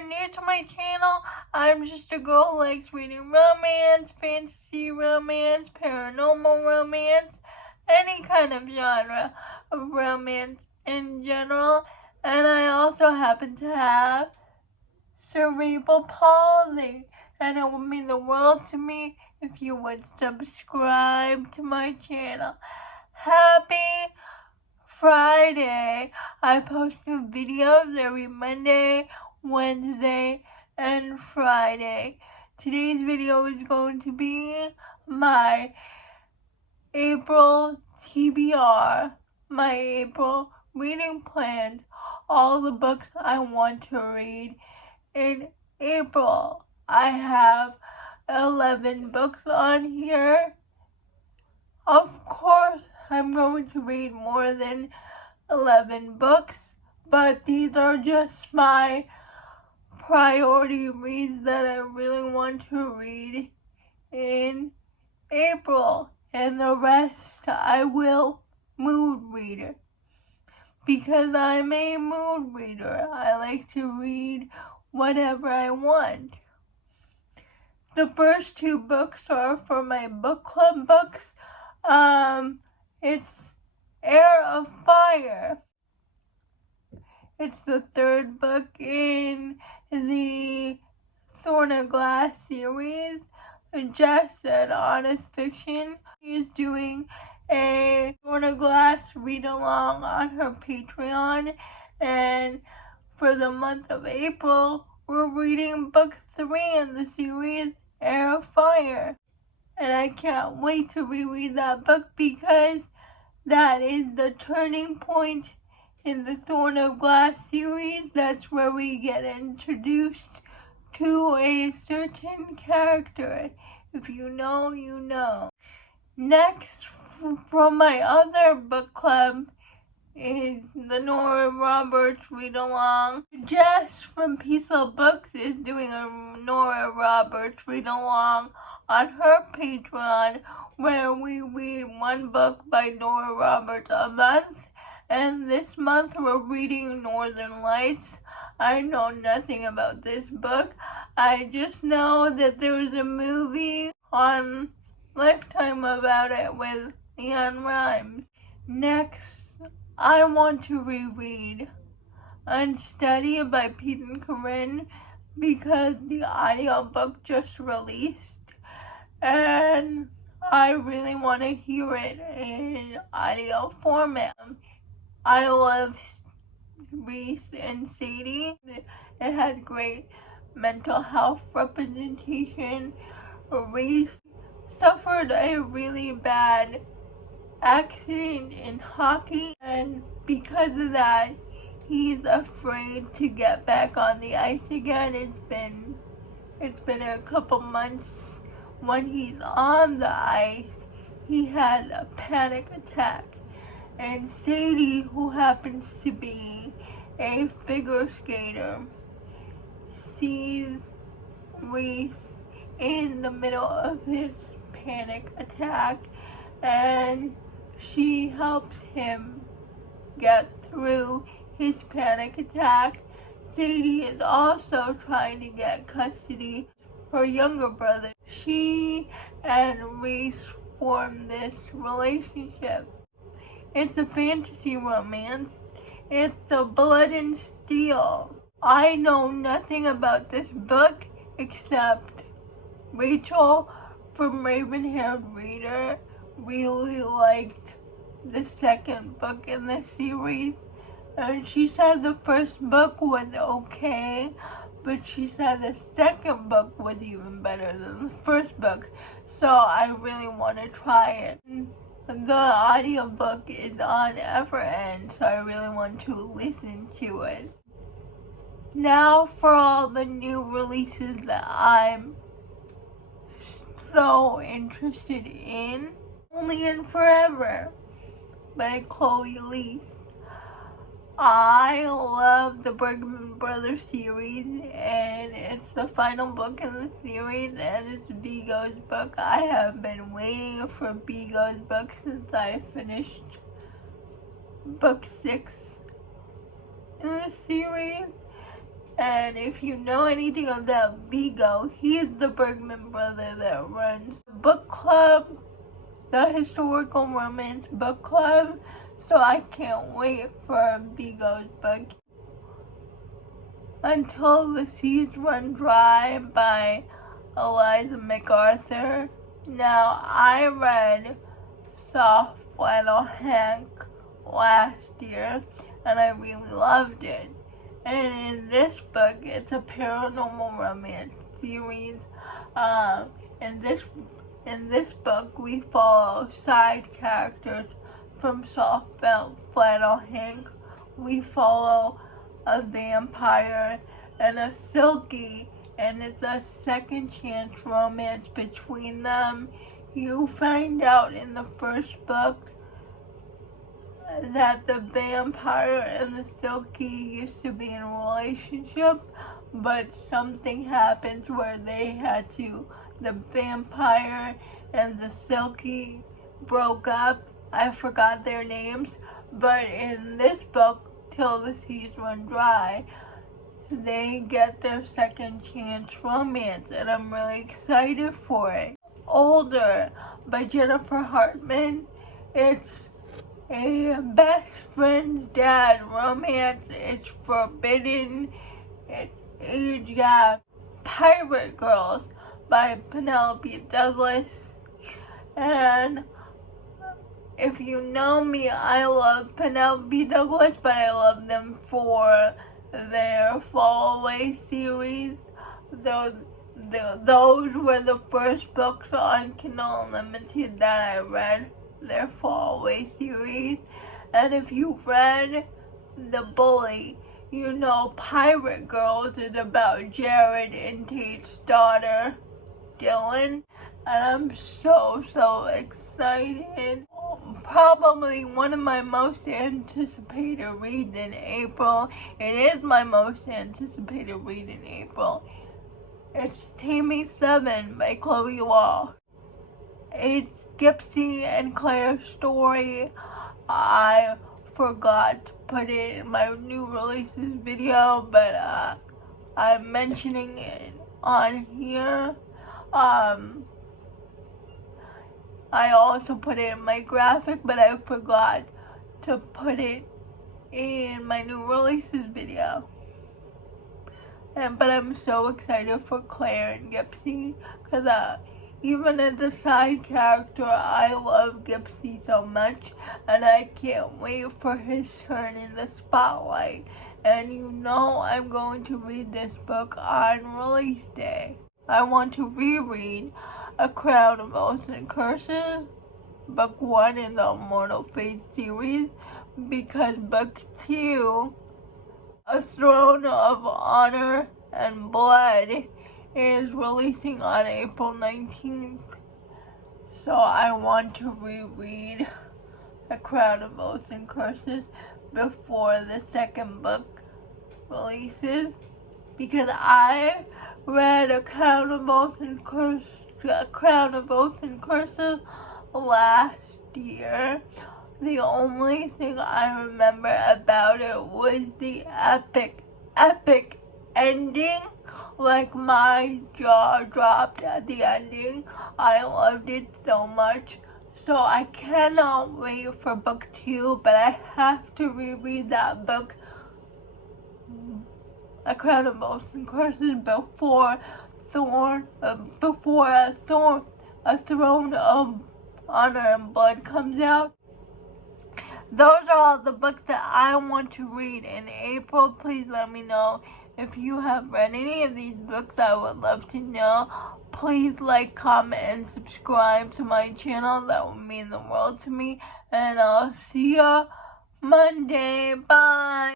you're new to my channel, I'm just a girl who likes reading romance, fantasy romance, paranormal romance, any kind of genre of romance in general. And I also happen to have cerebral palsy, and it would mean the world to me if you would subscribe to my channel. Happy Friday! I post new videos every Monday, Wednesday, and Friday. Today's video is going to be my April TBR, my April reading plans, all the books I want to read in April. I have 11 books on here. Of course, I'm going to read more than 11 books, but these are just my priority reads that I really want to read in April, and the rest I will mood reader, because I'm a mood reader. I like to read whatever I want. The first two books are for my book club books. It's Heir of Fire. It's the third book in the Thorn of Glass series. Jess at Honest Fiction is doing a Thorn of Glass read-along on her Patreon, and for the month of April, we're reading book 3 in the series, Heir of Fire. And I can't wait to reread that book because that is the turning point in the Thorn of Glass series. That's where we get introduced to a certain character. If you know, you know. Next, from my other book club, is the Nora Roberts read-along. Jess from Peaceful Books is doing a Nora Roberts read-along on her Patreon, where we read one book by Nora Roberts a month, and this month we're reading Northern Lights. I know nothing about this book. I just know that there was a movie on Lifetime about it with Leon Rimes. Next, I want to reread Unsteady by Pete and Corinne because the audiobook just released, and I really want to hear it in audio format. I love Reese and Sadie. It has great mental health representation. Reese suffered a really bad accident in hockey, and because of that, he's afraid to get back on the ice again. It's been a couple months. When he's on the ice, he has a panic attack. And Sadie, who happens to be a figure skater, sees Reese in the middle of his panic attack, and she helps him get through his panic attack. Sadie is also trying to get custody of her younger brother. She and Reese form this relationship. It's a fantasy romance. It's the Blood and Steel. I know nothing about this book except Rachel from Raven-Haired Reader really liked the second book in the series, and she said the first book was okay, but she said the second book was even better than the first book, so I really want to try it. The audiobook is on Everend, so I really want to listen to it. Now for all the new releases that I'm so interested in. Only and Forever by Chloe Leaf. I love the Bergman Brothers series, and it's the final book in the series, and it's Vigo's book. I have been waiting for Vigo's book since I finished book 6 in the series, And if you know anything about Vigo, he's the Bergman brother that runs the book club, the historical romance book club. So I can't wait for Vigo's book. Until the Seas Run Dry by Eliza MacArthur. Now, I read Soft Flannel Hank last year, and I really loved it. And in this book, it's a paranormal romance series. In this book, we follow side characters from Soft Flannel Hank. We follow a vampire and a Silky, and it's a second chance romance between them. You find out in the first book that the vampire and the Silky used to be in a relationship, but something happens where the vampire and the Silky broke up. I forgot their names, but in this book, Till the Seas Run Dry, they get their second chance romance, and I'm really excited for it. Older by Jennifer Hartman. It's a best friend's dad romance. It's forbidden. It's age gap. Pirate Girls by Penelope Douglas. And if you know me, I love Penelope Douglas, but I love them for their Fall Away series. Those were the first books on Kindle Unlimited that I read, their Fall Away series. And if you've read The Bully, you know Pirate Girls is about Jared and Tate's daughter, Dylan. And I'm so excited. Probably one of my most anticipated reads in April. It is my most anticipated read in April. It's Taming 7 by Chloe Wall. It's Gypsy and Claire's story. I forgot to put it in my new releases video, but I'm mentioning it on here. I also put it in my graphic, but I forgot to put it in my new releases video. But I'm so excited for Claire and Gypsy, because even as a side character, I love Gypsy so much, and I can't wait for his turn in the spotlight. And you know I'm going to read this book on release day. I want to reread A Crown of Oaths and Curses, Book 1 in the Immortal Fate series, because Book 2, A Throne of Honor and Blood, is releasing on April 19th. So I want to reread A Crown of Oaths and Curses before the second book releases, because I read A Crown of Oaths and Curses last year. The only thing I remember about it was the epic ending. Like, my jaw dropped at the ending. I loved it so much. So I cannot wait for book 2, but I have to reread that book, A Crown of Oaths and Curses, before A Throne of Honor and Blood comes out. Those are all the books that I want to read in April. Please let me know if you have read any of these books. I would love to know. Please like, comment, and subscribe to my channel. That would mean the world to me. And I'll see you Monday. Bye.